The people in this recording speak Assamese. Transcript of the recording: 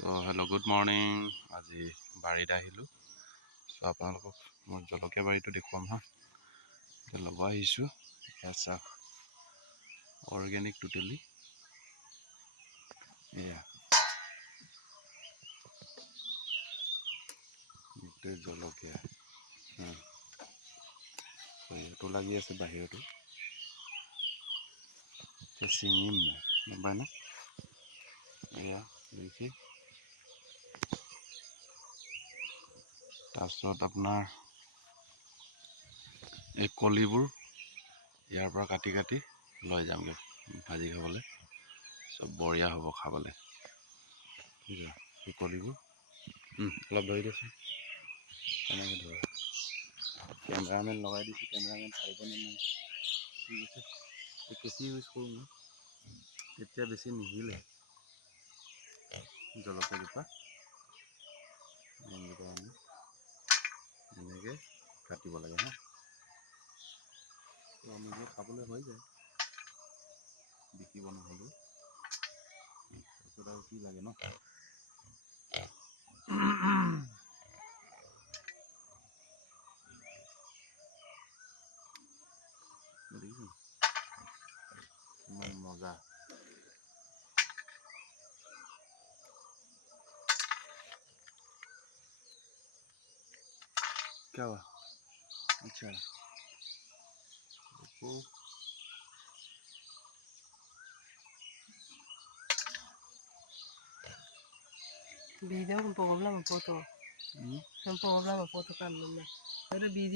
Hello' good morning. আজি বাৰীত আহিলোঁ। আপোনালোকক মোৰ জলকীয়া বাৰীটো দেখুৱাম হা। এতিয়া ল'ব আহিছোঁ। এয়া চাওক, অৰ্গেনিক টোটেলি। এয়া গোটেই জলকীয়া। ইয়াতো লাগি আছে, বাহিৰতো। এতিয়া ছিঙিম মই, গম পায়নে? এয়া দেখি। তাৰপিছত আপোনাৰ এই কলিবোৰ ইয়াৰ পৰা কাটি কাটি লৈ যামগৈ ভাজি খাবলৈ। চব বঢ়িয়া হ'ব খাবলৈ। এই কলিবোৰ অলপ ধৰি দিছোঁ, এনেকৈ ধৰে। কেমেৰামেন লগাই দিছোঁ, কেমেৰামেন পাৰিবনে নাই ঠিক আছে। এই কেঁচি ইউজ কৰোঁ মই, তেতিয়া বেছি নিহিলে জলকীয়াজোপা। এনেকৈ কাটিব লাগে হা। তো নিজে খাবলৈ হৈ যায়, বিকিব নহ'লেও। তাৰপিছত আৰু কি লাগে ন। দেখিছোঁ ইমান মজা। क्या हुआ? अच्छा तो video un poco hablamos foto. Un poco hablamos foto, Carlos. Pero video